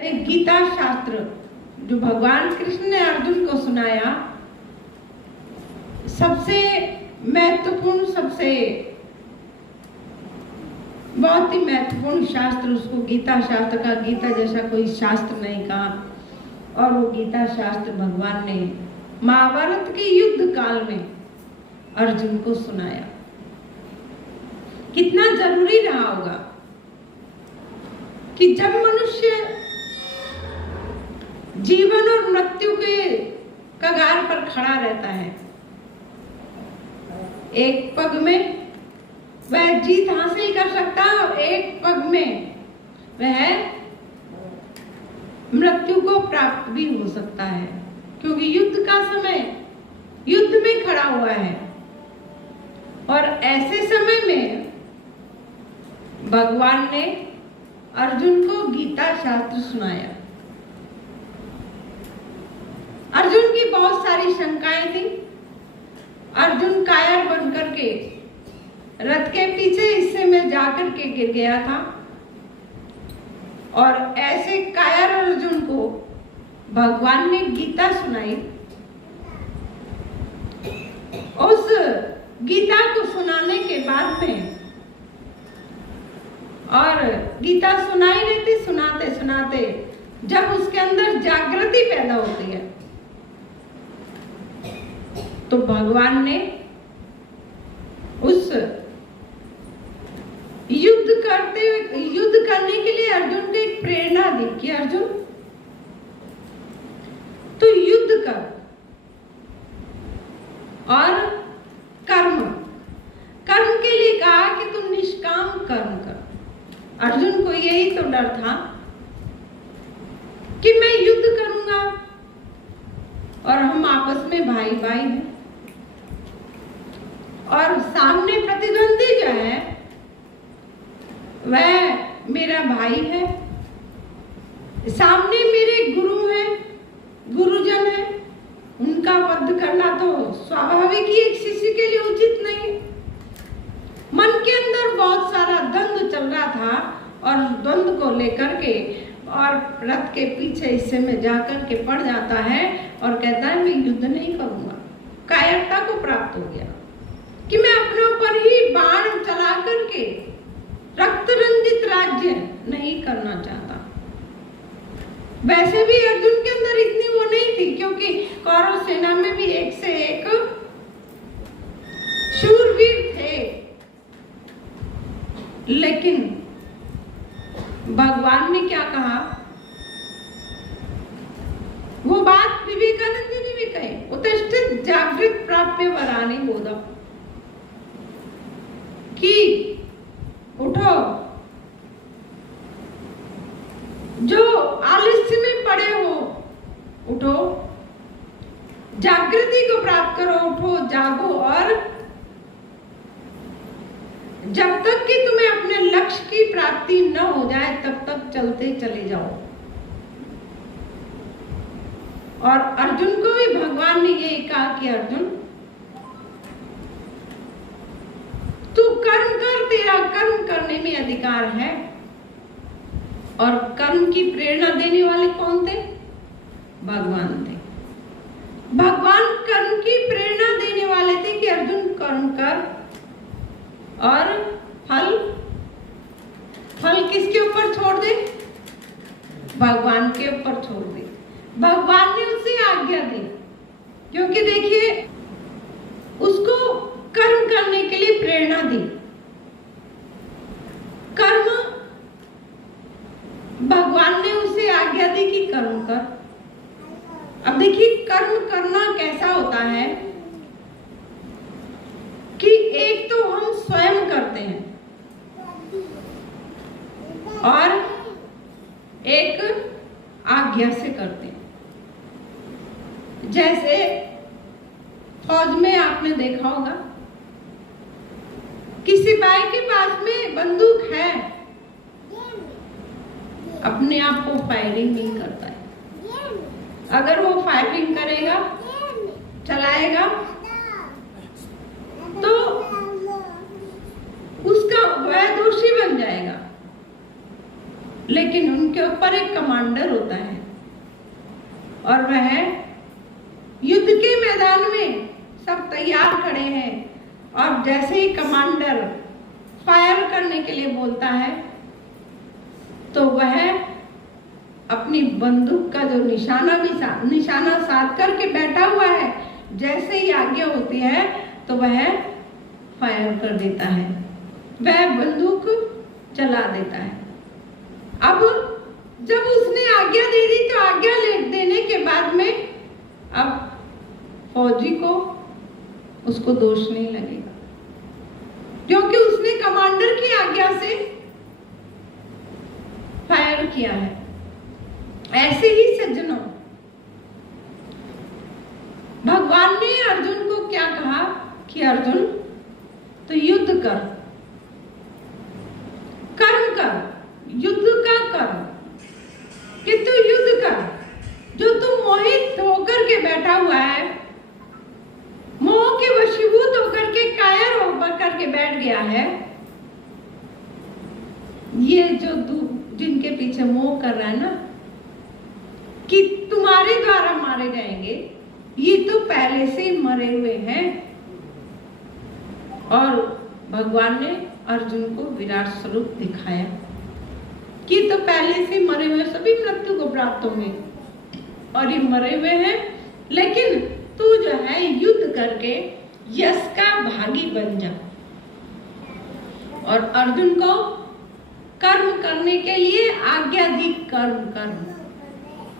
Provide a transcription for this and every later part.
गीता शास्त्र जो भगवान कृष्ण ने अर्जुन को सुनाया, सबसे महत्वपूर्ण, सबसे बहुत ही महत्वपूर्ण शास्त्र उसको गीता शास्त्र का। गीता जैसा कोई शास्त्र नहीं कहा। और वो गीता शास्त्र भगवान ने महाभारत के युद्ध काल में अर्जुन को सुनाया। कितना जरूरी रहा होगा कि जब मनुष्य जीवन और मृत्यु के कगार पर खड़ा रहता है, एक पग में वह जीत हासिल कर सकता है और एक पग में वह मृत्यु को प्राप्त भी हो सकता है, क्योंकि युद्ध का समय युद्ध में खड़ा हुआ है। और ऐसे समय में भगवान ने अर्जुन को गीता शास्त्र सुनाया। अर्जुन की बहुत सारी शंकाएं थी। अर्जुन कायर बनकर के रथ के पीछे हिस्से में जाकर के गिर गया था। और ऐसे कायर अर्जुन को भगवान ने गीता सुनाई। उस गीता को सुनाने के बाद में, और गीता सुनाई रहती, सुनाते सुनाते जब उसके अंदर जागृति पैदा होती है, तो भगवान ने उस युद्ध करने के लिए अर्जुन को एक प्रेरणा दी कि अर्जुन तू युद्ध कर और कर्म के लिए कहा कि तू निष्काम कर्म कर। अर्जुन को यही तो डर था कि मैं युद्ध करूंगा और हम आपस में भाई भाई हैं, और सामने प्रतिद्वंदी जो है वह मेरा भाई है, सामने मेरे गुरु हैं, गुरुजन हैं, उनका वध करना तो स्वाभाविक ही एक शिष्य के लिए उचित नहीं। मन के अंदर बहुत सारा द्वंद्व चल रहा था, और द्वंद्व को लेकर के और रथ के पीछे हिस्से में जाकर के पड़ जाता है और कहता है मैं युद्ध नहीं करूंगा। कायरता को प्राप्त हो गया कि मैं अपने ऊपर ही बाण चला करके रक्त रंजित राज्य नहीं करना चाहता। वैसे भी अर्जुन के अंदर इतनी वो नहीं थी, क्योंकि कौरव सेना में भी एक से एक शूरवीर थे। लेकिन भगवान ने क्या कहा, वो बात विवेकानंद जी ने भी कही, उत्तिष्ठित जागृत प्राप्य वरानि बोधा, कि उठो, जो आलस्य में पड़े हो उठो, जागृति को प्राप्त करो, उठो, जागो, और जब तक कि तुम्हें अपने लक्ष्य की प्राप्ति न हो जाए तब तक चलते चले जाओ। और अर्जुन को भी भगवान ने ये कहा कि अर्जुन तू कर्म कर, तेरा कर्म करने में अधिकार है। और कर्म की प्रेरणा देने वाले कौन थे? भगवान थे। भगवान कर्म की प्रेरणा देने वाले थे कि अर्जुन कर्म कर, और फल किसके ऊपर छोड़ दे? भगवान के ऊपर छोड़ दे। भगवान ने उसे आज्ञा दी, क्योंकि देखिए उसको कर्म करने के लिए प्रेरणा दी। कर्म, भगवान ने उसे आज्ञा दी कि कर्म कर। अब देखिए कर्म करना कैसा होता है कि एक तो हम स्वयं करते हैं और एक आज्ञा से करते हैं। जैसे फौज में आपने देखा होगा, किसी भाई के पास में बंदूक है, अपने आप को फायरिंग नहीं करता है। अगर वो फायरिंग करेगा, चलाएगा, तो उसका वह दोषी बन जाएगा। लेकिन उनके ऊपर एक कमांडर होता है और वह युद्ध के मैदान में सब तैयार खड़े हैं और जैसे ही कमांडर फायर करने के लिए बोलता है तो वह अपनी बंदूक का जो निशाना साध करके बैठा हुआ है, जैसे ही आज्ञा होती है तो वह फायर कर देता है, वह बंदूक चला देता है। अब जब उसने आज्ञा दे दी तो आज्ञा देने के बाद में अब फौजी को उसको दोष नहीं लगेगा, क्योंकि उसने कमांडर की आज्ञा से फायर किया है। ऐसे ही सज्जनों, भगवान ने अर्जुन को क्या कहा कि अर्जुन तो युद्ध कर, कर्म कर, युद्ध का कर, कि तू युद्ध कर। जो तू मोहित होकर के बैठा हुआ है, मोह के वशीभूत होकर के कायर होकर करके बैठ गया है, ये जो तू जिनके पीछे मोह कर रहा है ना कि तुम्हारे द्वारा मारे जाएंगे, ये तो पहले से ही मरे हुए हैं। और भगवान ने अर्जुन को विराट स्वरूप दिखाया कि तो पहले से मरे हुए सभी मृत्यु को प्राप्त होंगे और ये मरे हुए हैं, लेकिन तू जो है युद्ध करके यश का भागी बन जा। और अर्जुन को कर्म करने के लिए आज्ञा दी, कर्म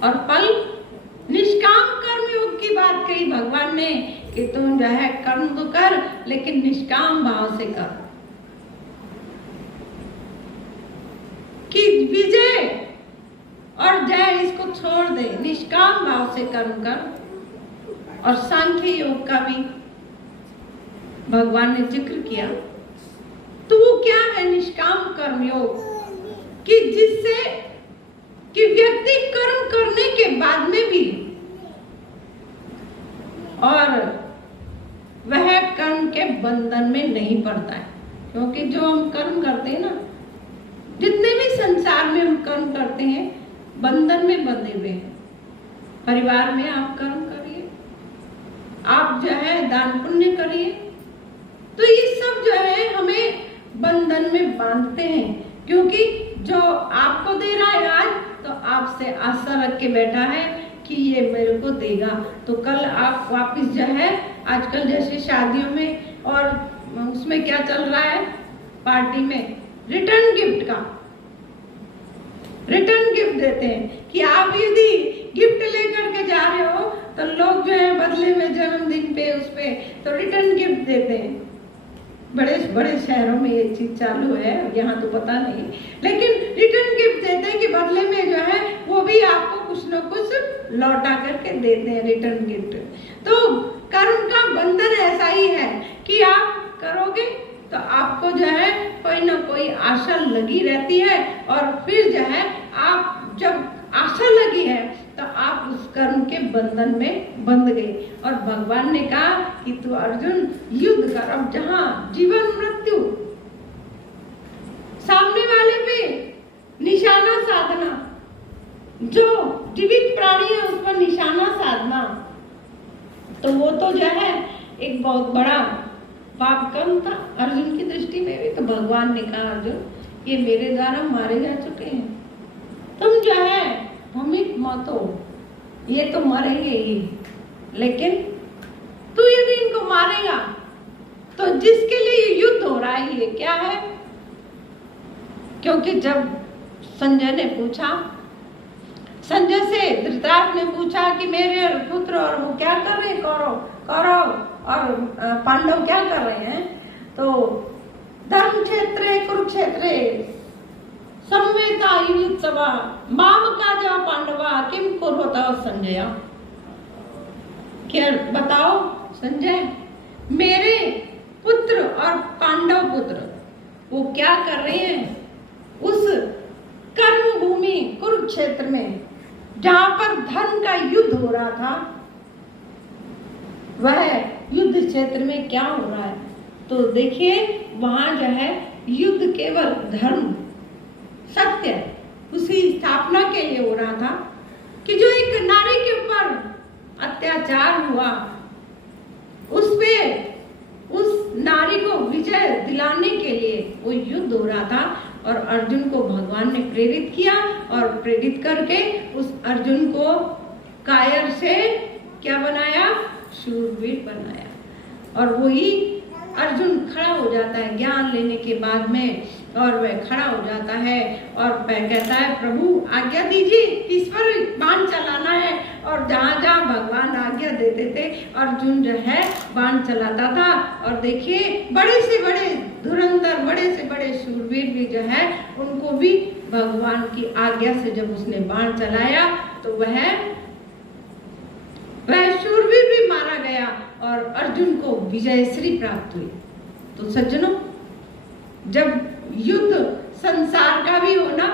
और फल निष्काम कर्म योग की बात कही भगवान ने कि तुम जो है कर्म तो कर, लेकिन निष्काम भाव से कर, कि विजय और जय इसको छोड़ दे, निष्काम भाव से कर्म कर। और सांख्य योग का भी भगवान ने जिक्र किया। तो वो क्या है निष्काम कर्म योग, कि जिससे कि व्यक्ति कर्म करने के बाद में भी और वह कर्म के बंधन में नहीं पड़ता है। क्योंकि जो हम कर्म करते हैं ना, जितने भी संसार में हम कर्म करते हैं, बंधन में बंधे हुए हैं। परिवार में आप कर्म करिए, आप जो है दान पुण्य करिए, तो ये सब जो है हमें बंधन में बांधते हैं। क्योंकि जो आपको दे रहा है आज, तो आपसे आशा रख के बैठा है कि ये मेरे को देगा, तो कल आप वापस जो है, आजकल जैसे शादियों में और उसमें क्या चल रहा है, पार्टी में रिटर्न गिफ्ट का, रिटर्न गिफ्ट देते हैं कि आप यदि गिफ्ट लेकर के जा रहे हो तो लोग जो है बदले में जन्मदिन पे उस पे तो रिटर्न गिफ्ट देते हैं। बड़े बड़े शहरों में ये चीज चालू है, यहाँ तो पता नहीं, लेकिन रिटर्न गिफ्ट देते हैं कि बदले में जो है वो भी आपको कुछ न कुछ लौटा करके देते हैं, रिटर्न गिफ्ट। तो कर्म का बंधन ऐसा ही है कि आप करोगे तो आपको जो है कोई ना कोई आशा लगी रहती है, और फिर जो है आप जब आशा लगी है तो आप उस कर्म के बंधन में बंध गए। और भगवान ने कहा कि तू अर्जुन युद्ध कर। अब जहां जीवन मृत्यु सामने वाले पे निशाना साधना, जो जीवित प्राणी है उस पर निशाना साधना, तो वो तो जो है एक बहुत बड़ा पाप कर्म था अर्जुन की दृष्टि में भी। तो भगवान ने कहा अर्जुन ये मेरे द्वारा मारे जा चुके हैं, तुम जो है भ्रमित मत हो, ये तो मरेंगे ही, लेकिन तू यदि इनको मारेगा तो जिसके लिए युद्ध हो रहा है ये क्या है। क्योंकि जब संजय ने पूछा, संजय से धृतराष्ट्र ने पूछा कि मेरे पुत्र और वो क्या कर रहे हैं, कौरव और पांडव क्या कर रहे हैं, तो धर्म क्षेत्रे कुरुक्षेत्रे सम्मेता युत्सवा माम का जा पांडवा किम कुर्वता संजय। क्या बताओ संजय, मेरे पुत्र और पांडव पुत्र वो क्या कर रहे हैं उस कर्म भूमि कुरुक्षेत्र में, जहां पर धर्म का युद्ध हो रहा था, वह युद्ध क्षेत्र में क्या हो रहा है। तो देखिए वहां जो है युद्ध केवल धर्म, सत्य उसकी स्थापना के लिए हो रहा था कि जो एक नारी के ऊपर अत्याचार हुआ उस पे उस नारी को विजय दिलाने के लिए वो युद्ध हो रहा था। और अर्जुन को भगवान ने प्रेरित किया और प्रेरित करके उस अर्जुन को कायर से क्या बनाया, शूरवीर बनाया। और वही अर्जुन खड़ा हो जाता है ज्ञान लेने के बाद में, और वह खड़ा हो जाता है और कहता है प्रभु आज्ञा दीजिए, किस पर बाण चलाना है। और जहाँ जहाँ भगवान आज्ञा देते थे अर्जुन जो है बाण चलाता था। और देखिए बड़े से बड़े धुरंधर, बड़े से बड़े शूरवीर भी जो है उनको भी भगवान की आज्ञा से जब उसने बाण चलाया तो वह शूरवीर भी मारा गया और अर्जुन को विजयश्री प्राप्त हुई। तो सज्जनों, जब युद्ध संसार का भी हो ना,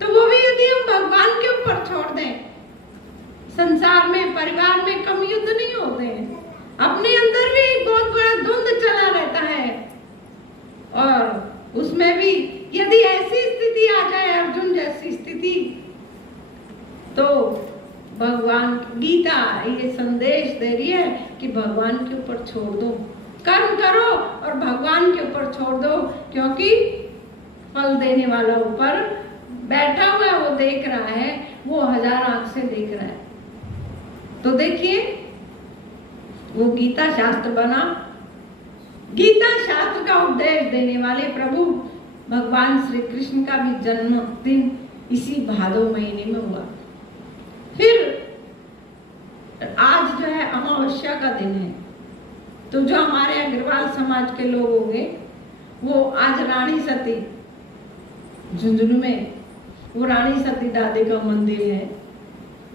तो वो भी यदि हम भगवान के ऊपर छोड़ दें, संसार में परिवार में कम युद्ध नहीं होते हैं, अपने अंदर भी एक बहुत बड़ा द्वंद्व चला रहता है। और उसमें भी यदि ऐसी स्थिति आ जाए, अर्जुन जैसी स्थिति, तो भगवान गीता ये संदेश दे रही है कि भगवान के ऊपर छोड़ दो, कर्म करो और भगवान के ऊपर छोड़ दो, क्योंकि फल देने वाला ऊपर बैठा हुआ है, वो देख रहा है, वो 1000 आंख से देख रहा है। तो देखिए वो गीता शास्त्र बना, गीता शास्त्र का उपदेश देने वाले प्रभु भगवान श्री कृष्ण का भी जन्मदिन इसी भादो महीने में हुआ। फिर आज जो है अमावस्या का दिन है, तो जो हमारे अग्रवाल समाज के लोग होंगे वो आज रानी सती झुंझुनू में, वो रानी सती दादी का मंदिर है।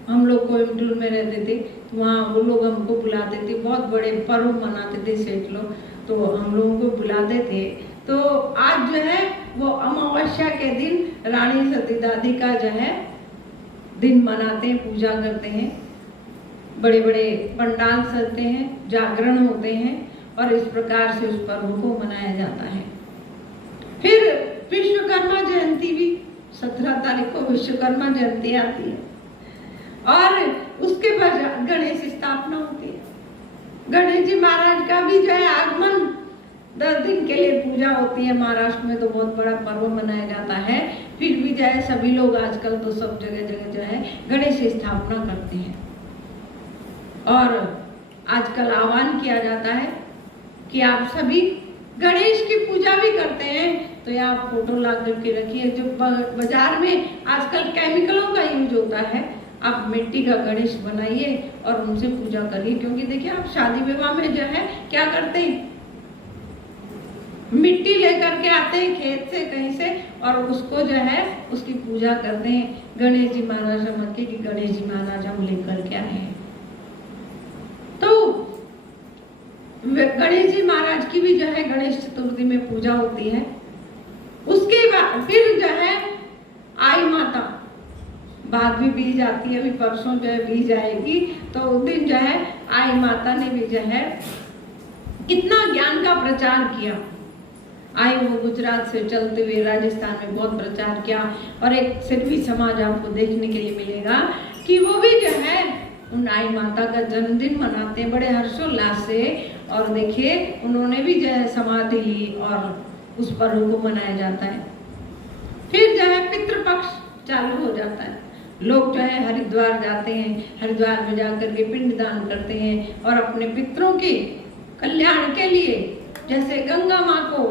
हम लोग कोयम्बटूर में रहते थे, वहाँ वो लोग हमको बुलाते थे, बहुत बड़े पर्व मनाते थे सेठ लोग, तो हम लोगों को बुलाते थे। तो आज जो है वो अमावस्या के दिन रानी सती दादी का जो है दिन मनाते हैं, पूजा करते हैं, बड़े बड़े पंडाल सजते हैं, जागरण होते हैं और इस प्रकार से उस पर्व को मनाया जाता है। फिर विश्वकर्मा जयंती भी 17 तारीख को विश्वकर्मा जयंती आती है और उसके बाद गणेश स्थापना होती है। गणेश जी महाराज का भी जो है आगमन 10 दिन के लिए पूजा होती है। महाराष्ट्र में तो बहुत बड़ा पर्व मनाया जाता है। फिर भी जो है सभी लोग आजकल तो सब जगह जगह जो है गणेश स्थापना करते हैं और आजकल आह्वान किया जाता है कि आप सभी गणेश की पूजा भी करते हैं तो या आप फोटो ला करके रखिए। जो बाजार में आजकल केमिकलों का यूज होता है, आप मिट्टी का गणेश बनाइए और उनसे पूजा करिए। क्योंकि देखिए आप शादी विवाह में जो है क्या करते हैं, मिट्टी लेकर के आते हैं खेत से कहीं से और उसको जो है उसकी पूजा करते हैं। गणेश जी महाराज समझ के कि गणेश जी महाराज हम लेकर के आए हैं। तो गणेश जी महाराज की भी जो है गणेश चतुर्थी में पूजा होती है। उसके बाद फिर जो है आई माता, बाद भी बीज आती है, अभी परसों जो है बीज आएगी, तो उस दिन जो है आई माता ने भी जो है कितना ज्ञान का प्रचार किया। आई वो गुजरात से चलते हुए राजस्थान में बहुत प्रचार किया और एक सिरवी समाज आपको देखने के लिए मिलेगा कि वो भी जो है उन आई माता का जन्मदिन मनाते हैं बड़े हर्षोल्लास से। और देखिए उन्होंने भी जो है समाधि ली और उस पर्व को मनाया जाता है। फिर जो है पितृपक्ष चालू हो जाता है। लोग जो है हरिद्वार जाते हैं, हरिद्वार में जाकर के पिंडदान करते हैं और अपने पितरों के कल्याण के लिए, जैसे गंगा माँ को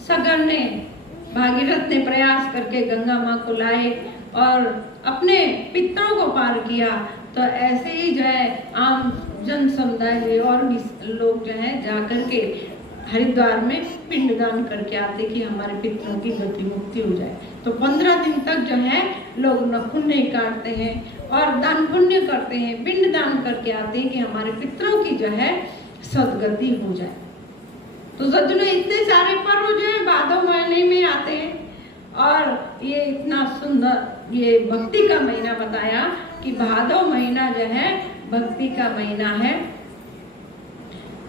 सगर ने, भागीरथ ने प्रयास करके गंगा माँ को लाए और अपने पितरों को पार किया, तो ऐसे ही जो है आम जन समुदाय और भी लोग जो है जाकर के हरिद्वार में पिंडदान करके आते कि हमारे पितरों की गति मुक्ति हो जाए। तो 15 दिन तक जो है लोग नखून नहीं काटते हैं और दान पुण्य करते हैं, पिंडदान करके आते हैं कि हमारे पितरों की जो है सदगति हो जाए। तो सज्जनों, इतने सारे पर्व जो है भादो महीने में आते हैं और ये इतना सुंदर ये भक्ति का महीना बताया कि भादो महीना जो है भक्ति का महीना है।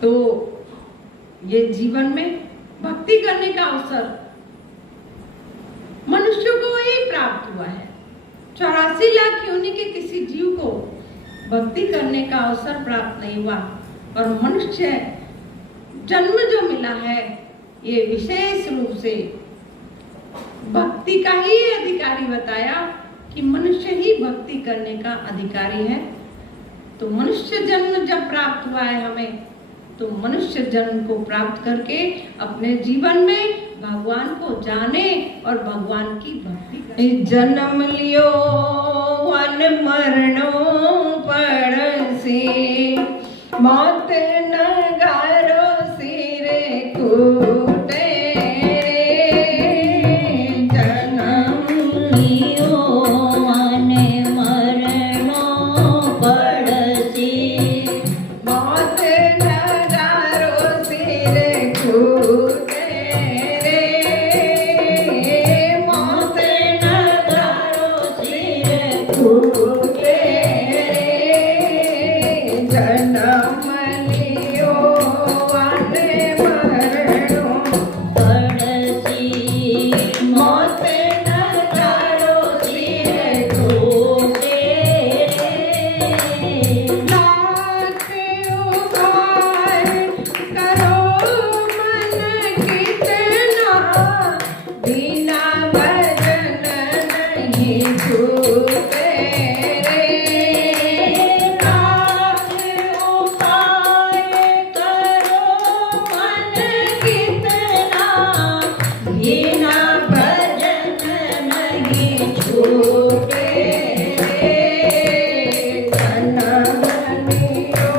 तो ये जीवन में भक्ति करने का अवसर मनुष्य को वही प्राप्त हुआ है। 84 लाख योनि के किसी जीव को भक्ति करने का अवसर प्राप्त नहीं हुआ, और मनुष्य जन्म जो मिला है ये विशेष रूप से भक्ति का ही अधिकारी बताया कि मनुष्य ही भक्ति करने का अधिकारी है। तो मनुष्य जन्म जब प्राप्त हुआ है हमें, तो मनुष्य जन्म को प्राप्त करके अपने जीवन में भगवान को जाने और भगवान की भक्ति करें। जन्म लियो वन मरणो पड़सी, मौत नगारो सिरे कूटे रे। जन्म लियो वन मरणो पड़सी, मौत नगारो सिरे कूटे रे। मौत नगारो सिरे कूटे रे। जन्म लियो वन मरणो पड़सी, मौत नगारो सिरे कूटे रे। लाख उपाय करो मन कितना, बिना भजन नहीं छूटे रे। लाख उपाय करो मन कितना, बिना भजन नहीं छूटे रे। जन्म लियो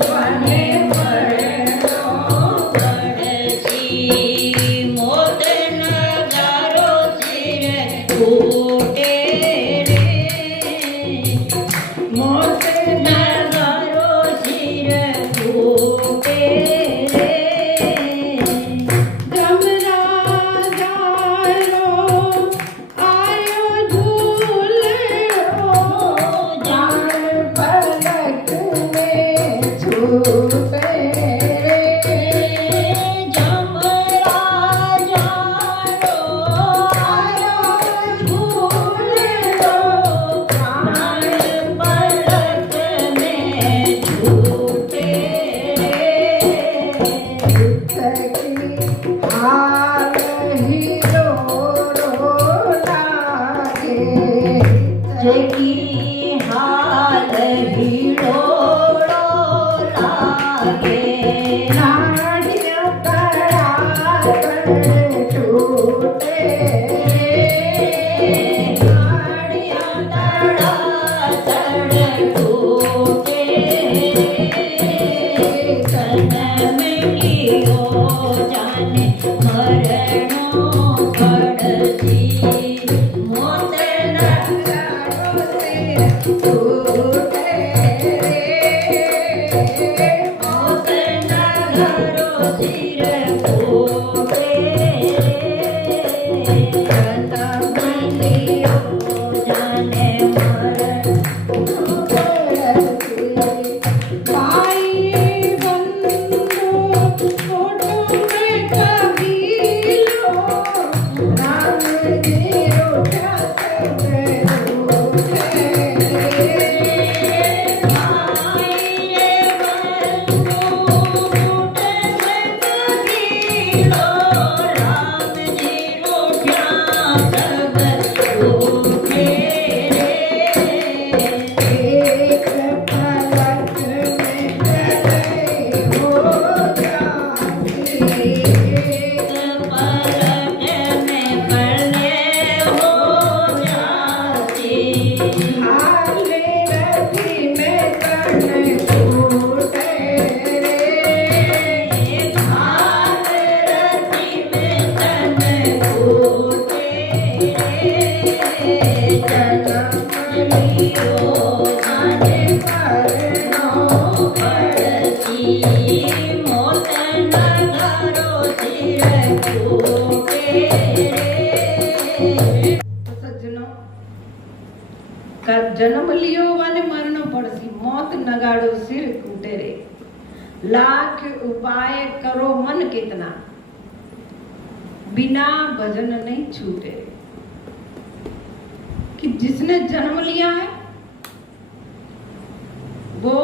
वन मरणो पड़सी, मौत नगारो सिरे कूटे रे। मौत नगारो सिरे कूटे रे। जमराजा लो आयो झूलो, जान पलक में छूटे रे। जमराजा लो आयो झूलो, जान पलक में छूटे रे। दुख की हाल ही रो रो लागे, जगी हाल ही रो रो लागे। नाड़ियाँ तड़ातड़ टूटे रे। नाड़ियाँ तड़ातड़ टूटे रे। जन्म लियो जाने मरणो पड़सी, मौत नगारो सिरे कूटे रे। मौत नगारो सिरे कूटे रे। जन्म लियो जाने मरणो पड़सी, भाई बंधु फोटो में कबीलो, राम जी उठा सब रूठे रे। भाई रे बंधु फोटो में कबीलो, राम जी उठा सब रूठे रे। एक पलक में चले हो जासी, एक पलक में पले हो जासी। हाले रति में तन छूटे रे। हाले रति में तन छूटे रे। जन्म लियो जाने मरणो पड़सी, मौत नगारो सिरे कूटे रे। सज्जनों का जन्म लियो वन मरणो पड़सी, मौत नगाड़ो सिर कूटे रे। लाख उपाय करो मन कितना, बिना भजन नहीं छूटे। जिसने जन्म लिया है वो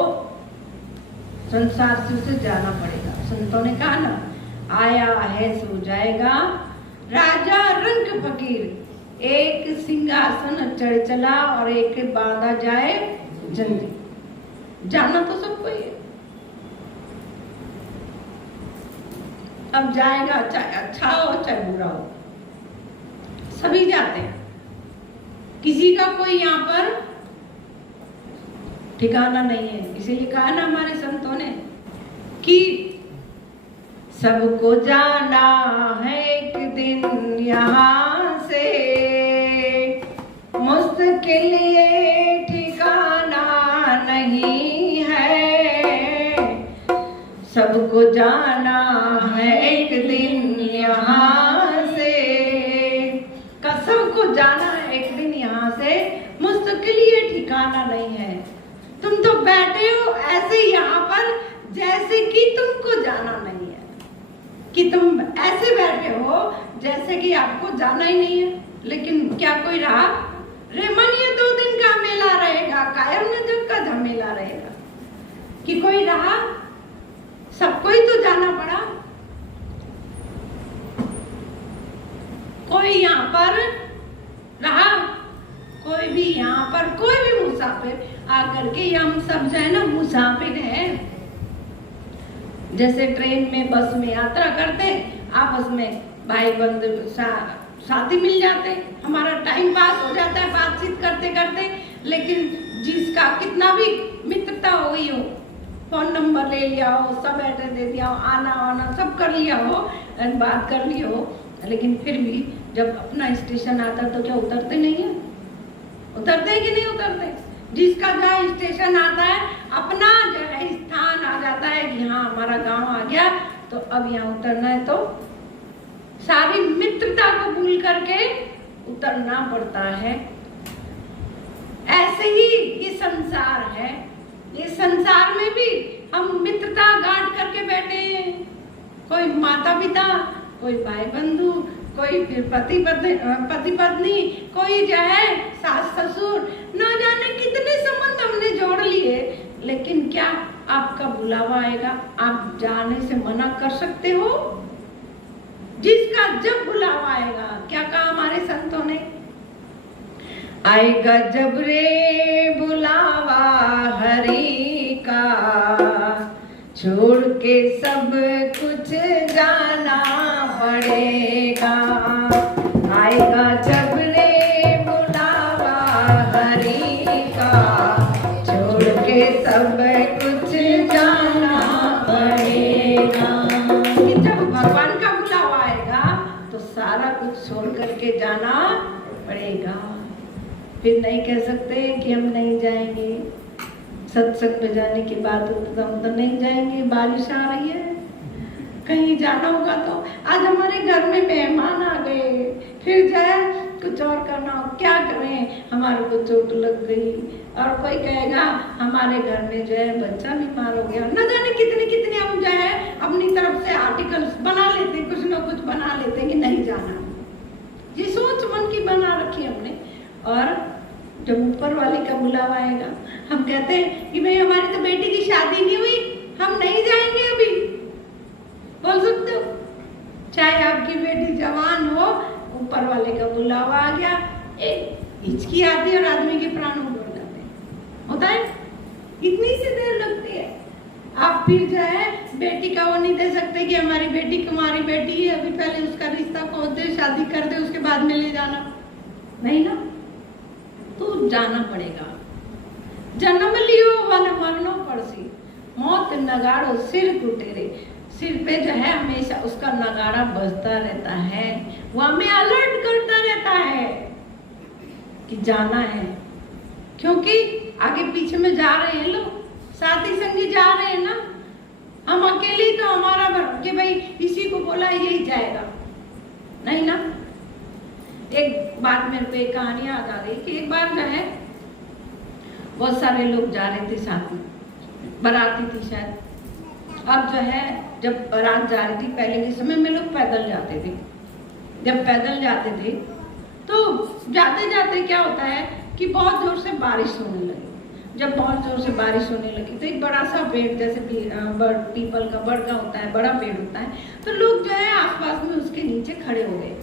संसार से उसे जाना पड़ेगा। संतों ने कहा ना, आया है सो जाएगा, राजा रंग फकीर, एक सिंहासन चढ़ चला और एक बांधा जाए जंजीर। जाना तो सबको ही है। अब जाएगा, चाहे अच्छा हो चाहे बुरा हो, सभी जाते हैं। किसी का कोई यहाँ पर ठिकाना नहीं है। इसीलिए कहा ना हमारे संतों ने कि सबको जाना है एक दिन यहाँ से, मुश्किल ये ठिकाना नहीं है। सबको जाना है एक दिन यहाँ से, सबको जाना है एक दिन यहाँ से, मुश्किल ये ठिकाना नहीं है। तुम तो बैठे हो ऐसे यहाँ पर जैसे कि तुमको जाना नहीं है, कि तुम ऐसे बैठे हो जैसे कि आपको जाना ही नहीं है। लेकिन क्या कोई रहा? रे मन ये 2 दिन का मेला रहेगा, कायम न जग का झमेला रहेगा, कि कोई रहा? सबको ही तो जाना पड़ा। कोई यहाँ पर रहा? कोई भी यहाँ पर कोई भी मुसाफिर आकर के, हम सब जो है ना मुसाफिर हैं। जैसे ट्रेन में बस में यात्रा करते, आपस में भाई बंधु साथी मिल जाते, हमारा टाइम पास हो जाता है बातचीत करते करते। लेकिन जिसका कितना भी मित्रता हो गई हो, फोन नंबर ले लिया हो, सब एड्रेस दे दिया हो, आना आना सब कर लिया हो, बात कर ली हो, लेकिन फिर भी जब अपना स्टेशन आता तो क्या उतरते नहीं है? उतरते हैं कि नहीं उतरते? जिसका जहाँ स्टेशन आता है, अपना जो है स्थान आ जाता है कि हाँ हमारा गांव आ गया, तो अब यहाँ उतरना है, तो सारी मित्रता को भूल करके उतरना पड़ता है। ऐसे ही ये संसार है। ये संसार में भी हम मित्रता गांठ करके बैठे हैं। कोई माता पिता, कोई भाई बंधु, कोई फिर पति पत्नी, कोई जो है सास ससुर, न जाने कितने संबंध हमने जोड़ लिए। लेकिन क्या आपका बुलावा आएगा, आप जाने से मना कर सकते हो? जिसका जब बुलावा आएगा, क्या कहा हमारे संतों ने, आएगा जब रे बुलावा हरि का, छोड़ के सब कुछ जाना पड़ेगा। आएगा जब रे बुलावा हरि का, छोड़ के सब कुछ जाना पड़ेगा। कि जब भगवान का बुलावा आएगा तो सारा कुछ छोड़ करके जाना पड़ेगा। फिर नहीं कह सकते कि हम नहीं जाएंगे, सत्संग में जाने के बाद हम तो नहीं जाएंगे, बारिश आ रही है, कहीं जाना होगा तो। आज हमारे घर में मेहमान आ गए, फिर जाए कुछ और करना हो, क्या करें, हमारे को चोट लग गई, और कोई कहेगा हमारे घर में जो है बच्चा बीमार हो गया। न जाने कितने कितने हम जो है अपनी तरफ से आर्टिकल्स बना लेते, कुछ न कुछ बना लेते कि नहीं जाना। ये सोच मन की बना रखी हमने। और जब ऊपर वाले का बुलावा आएगा, हम कहते हैं कि भाई हमारी तो बेटी की शादी नहीं हुई, हम नहीं जाएंगे अभी। बोल सकते हो? चाहे आपकी बेटी जवान हो, ऊपर वाले का बुलावा आ गया, एक हिचकी आती है और आदमी के प्राण उड़ जाते हैं। होता है, इतनी सी देर लगती है। आप फिर जो है बेटी का वो नहीं दे सकते कि हमारी बेटी कुमारी बेटी है, अभी पहले उसका रिश्ता खोज दे, शादी कर दे, उसके बाद में ले जाना, नहीं ना। तो जाना पड़ेगा। जन्म लियो वन मरनो पड़सी, मौत नगाड़ो सिर कुटेरे। सिर पे जो है हमेशा उसका नगाड़ा बजता रहता है, वो हमें अलर्ट करता रहता है कि जाना है। क्योंकि आगे पीछे में जा रहे हैं लोग, साथी संगी जा रहे हैं ना, हम अकेले तो हमारा कि भाई इसी को बोला यही जाएगा, नहीं ना। एक बात मेरे को एक कहानी याद आ रही कि एक बार जो है बहुत सारे लोग जा रहे थे साथ में, बाराती थी शायद। अब जो है जब बारात जा रही थी, पहले के समय में लोग पैदल जाते थे। जब पैदल जाते थे तो जाते जाते क्या होता है कि बहुत जोर से बारिश होने लगी। जब बहुत जोर से बारिश होने लगी तो एक बड़ा सा पेड़, जैसे पीपल का बड़ का होता है, बड़ा पेड़ होता है, तो लोग जो है आसपास में उसके नीचे खड़े हो गए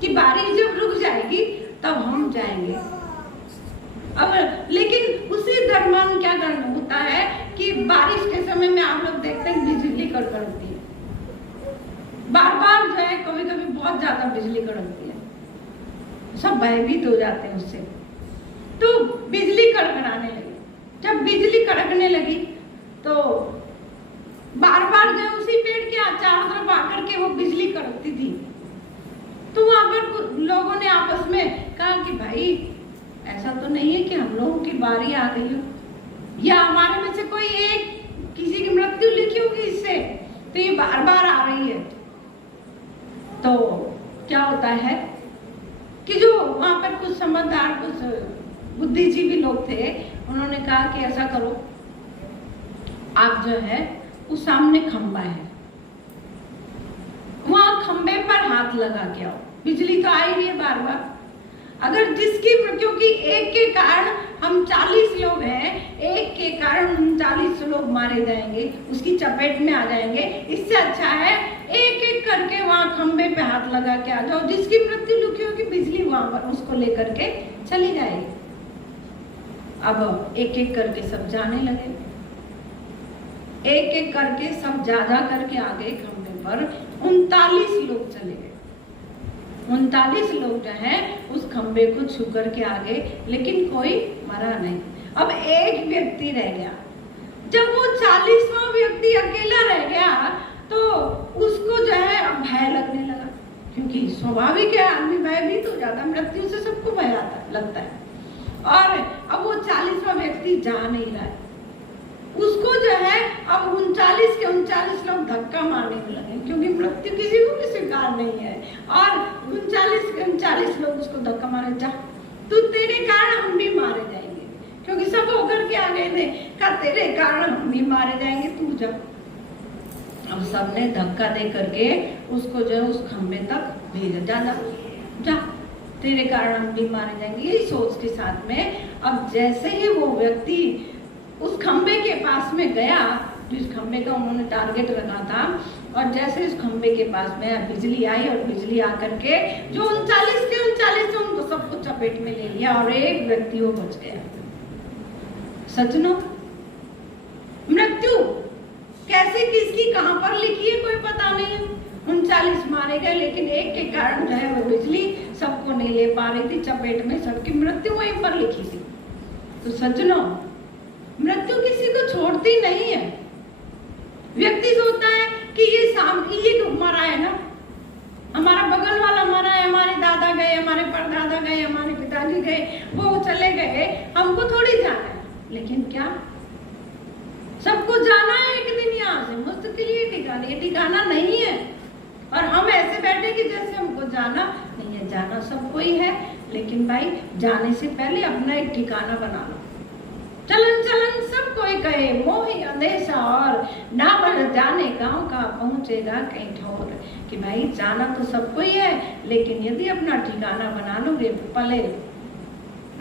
कि बारिश जब रुक जाएगी तब हम जाएंगे। अब लेकिन उसी दरमियान क्या करना होता है कि बारिश के समय में आप लोग देखते हैं बिजली कड़कती है, बार बार जो है, कभी कभी बहुत ज्यादा बिजली कड़कती है, सब भयभीत हो जाते हैं उससे। तो बिजली कड़कड़ाने लगी। जब बिजली कड़कने लगी तो बार बार जो उसी पेड़ के चारों तरफ आकर के वो बिजली कड़कती थी। तो वहां पर लोगों ने आपस में कहा कि भाई ऐसा तो नहीं है कि हम लोगों की बारी आ गई हो, या हमारे में से कोई एक किसी की मृत्यु लिखी होगी इससे, तो ये बार बार आ रही है। तो क्या होता है कि जो वहां पर कुछ समझदार, कुछ बुद्धिजीवी लोग थे, उन्होंने कहा कि ऐसा करो, आप जो है उस सामने खंबा है, वहां खंबे पर हाथ लगा के आओ, बिजली तो आ ही रही है बार बार। अगर जिसकी, क्योंकि एक के कारण हम 40 लोग हैं, एक के कारण 39 लोग मारे जाएंगे, उसकी चपेट में आ जाएंगे, इससे अच्छा है एक एक करके वहां खंबे पे हाथ लगा के आ जाओ, जिसकी मृत्यु लिखी होगी बिजली वहां पर उसको लेकर के चली जाएगी। अब एक एक करके सब जाने लगे, एक एक करके सब जा करके आ गए खंबे पर। 39 लोग चले गए, 39 लोग जो है उस खंबे को छू करके आ गए, लेकिन कोई मरा नहीं। अब एक व्यक्ति रह गया। जब वो 40वां व्यक्ति अकेला रह गया तो उसको जो है अब भय लगने लगा, क्योंकि स्वाभाविक है आदमी भयभीत हो जाता है, मृत्यु से सबको भय लगता है। और अब वो 40वां व्यक्ति जा नहीं रहा है, उसको जो है अब 39 के 39 लोग धक्का मारने में लगे, क्योंकि मृत्यु किसी को भी स्वीकार नहीं है। और 39 के 39 लोग उसको धक्का मारे, जा तू, तेरे कारण हम भी मारे जाएंगे, क्योंकि सब होकर के आ गए थे, का तेरे कारण हम भी मारे जाएंगे, तू जा। अब सबने धक्का दे करके उसको जो है उस खंबे तक भेजा, जा तेरे कारण हम भी मारे जाएंगे, यही सोच के साथ में। अब जैसे ही वो व्यक्ति उस खंबे के पास में गया, जिस खंबे का उन्होंने टारगेट रखा था, और जैसे इस खंबे के पास में बिजली आई, और बिजली आकर के जो 39 के 39 थे उनको सबको चपेट में ले लिया, और एक व्यक्ति वो बच गया। सजनों, मृत्यु कैसे किसकी कहां पर लिखी है कोई पता नहीं है। 39 मारे गए, लेकिन एक के कारण जो है वो बिजली सबको नहीं ले पा रही थी चपेट में, सबकी मृत्यु वहीं पर लिखी थी। तो सज्जनों, मृत्यु किसी को छोड़ती नहीं है। व्यक्ति सोचता है कि ये तो मरा है ना, हमारा बगल वाला मरा है, हमारे दादा गए, हमारे परदादा गए, हमारे पिताजी गए, वो चले गए, हमको थोड़ी जाना है। लेकिन क्या सबको जाना है एक दिन यहाँ से? मुस्तकिल ये ठिकाना नहीं है। और हम ऐसे बैठे कि जैसे हमको जाना नहीं है। जाना सबको ही है, लेकिन भाई जाने से पहले अपना एक ठिकाना बना लो। चलन चलन सब कोई कहे, मोहि अंदेशा और ना बढ़ जाने गांव का पहुंचेगा कहीं ठोर। कि भाई जाना तो सबको ही है, लेकिन यदि अपना ठिकाना बना लोगे पले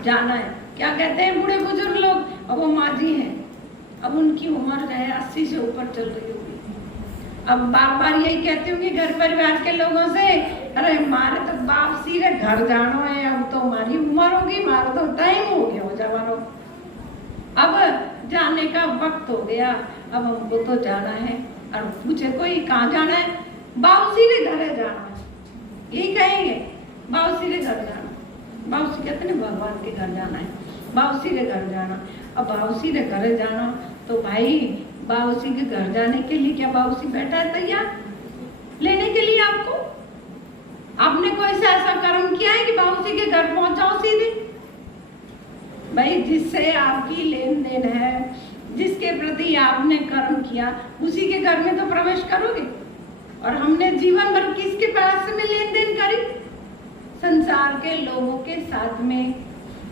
जाना है। क्या कहते हैं बूढ़े बुजुर्ग लोग, अब वो माजी हैं, अब उनकी उम्र जो है 80 से ऊपर चल रही होगी। अब बार बार यही कहती हूँ कि घर परिवार के लोगों से, अरे हमारे तो बाप सीधे घर जाना है, अब तो हमारी उम्र होगी, हमारा तो टाइम हो गया हो जवानों, अब जाने का वक्त हो गया, अब हमको तो जाना है। और पूछे कोई कहाँ जाना है, बाबूसी के घर जाना है, यही कहेंगे बाबूसी के घर जाना। बाबूसी कहते हैं भगवान के घर जाना है, बाबूसी के घर जाना। अब बाबूसी के घर जाना तो भाई बाबूसी के घर जाने के लिए क्या बाबूसी बैठा है तैयार लेने के लिए आपको? आपने कोई सा ऐसा कर्म किया है कि बाबूसी के घर पहुंचाओ सीधे? भाई जिससे आपकी लेन देन है, जिसके प्रति आपने कर्म किया, उसी के घर में तो प्रवेश करोगे। और हमने जीवन भर किसके पास में लेन देन करी? संसार के लोगों के साथ में,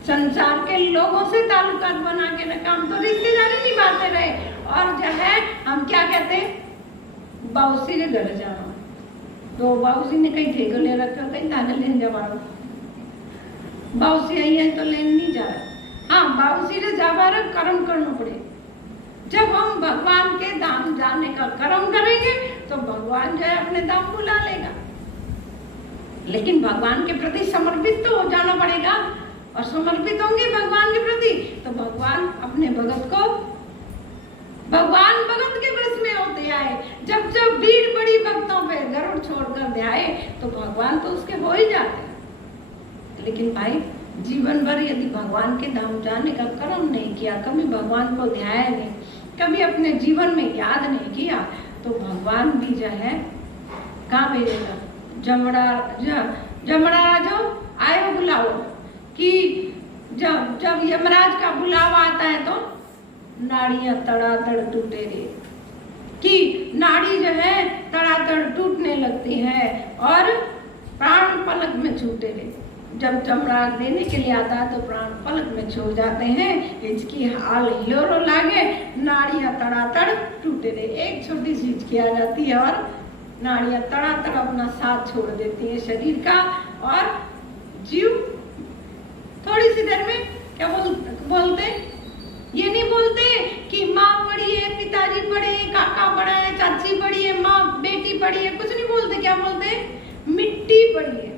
संसार के लोगों से ताल्लुकात बना के रखा। हम तो रिश्तेदारी की बातें रहे, और जो है हम क्या कहते हैं, बाबूसी के घर जाना। तो बाबूजी ने कहीं ठेका ले रखा, कहीं दाना लेने जवाब, बाबूसी आई है तो लेन नहीं जा रहा। हाँ, बाबूसी ने जाबार कर्म करना पड़े। जब हम भगवान के धाम जाने का कर्म करेंगे तो भगवान जो है अपने धाम बुला लेगा। लेकिन भगवान के प्रति समर्पित तो हो जाना पड़ेगा, और समर्पित होंगे भगवान के प्रति तो भगवान अपने भगत को, भगवान भगत के वश में होते आए। जब जब भीड़ बड़ी भक्तों पे गरुड़ छोड़कर दे आए तो भगवान तो उसके हो ही जाते हैं। लेकिन भाई जीवन भर यदि भगवान के धाम जाने का कर्म नहीं किया, कभी भगवान को ध्याया नहीं, कभी अपने जीवन में याद नहीं किया, तो भगवान भी जो है कहाँ भेजेगा? जमराज आयो बुलाओ, कि जब यमराज का बुलावा आता है तो नाड़ियां तड़ातड़ टूटे रे, कि नाड़ी जो है तड़ातड़ टूटने लगती है और प्राण पलक में छूटे रे। जब जमराज देने के लिए आता है तो प्राण पलक में छूट जाते हैं। इसकी हाल हिलोरो लागे, नाड़ियां तड़ातड़ टूटे रे। एक छोटी सी हिचकी आ जाती है और नाड़ियां तड़ातड़ अपना साथ छोड़ देती है शरीर का, और जीव थोड़ी सी देर में क्या बोलते? ये नहीं बोलते कि माँ पड़ी है, पिताजी पड़े हैं, काका पड़ा है, चाची पड़ी है, माँ बेटी पड़ी है, कुछ नहीं बोलते। क्या बोलते? मिट्टी पड़ी है,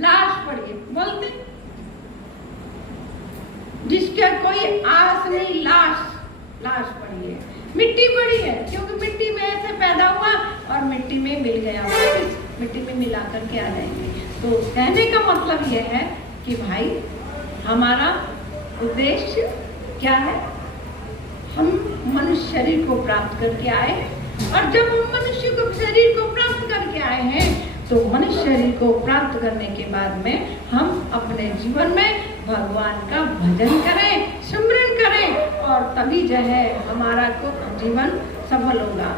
लाश पड़ी है बोलते। जिसका कोई आस नहीं, लाश पड़ी है, मिट्टी पड़ी है, क्योंकि मिट्टी में ऐसे पैदा हुआ और मिट्टी में मिल गया, वापस मिट्टी में मिला करके आ जाएंगे। तो कहने का मतलब यह है कि भाई हमारा उद्देश्य क्या है? हम मनुष्य शरीर को प्राप्त करके आए हैं, और जब हम मनुष्य को शरीर को प्राप्त करके आए हैं तो मनुष्य शरीर को प्राप्त करने के बाद में हम अपने जीवन में भगवान का भजन करें, सिमरन करें, और तभी जो है हमारा जीवन सफल होगा।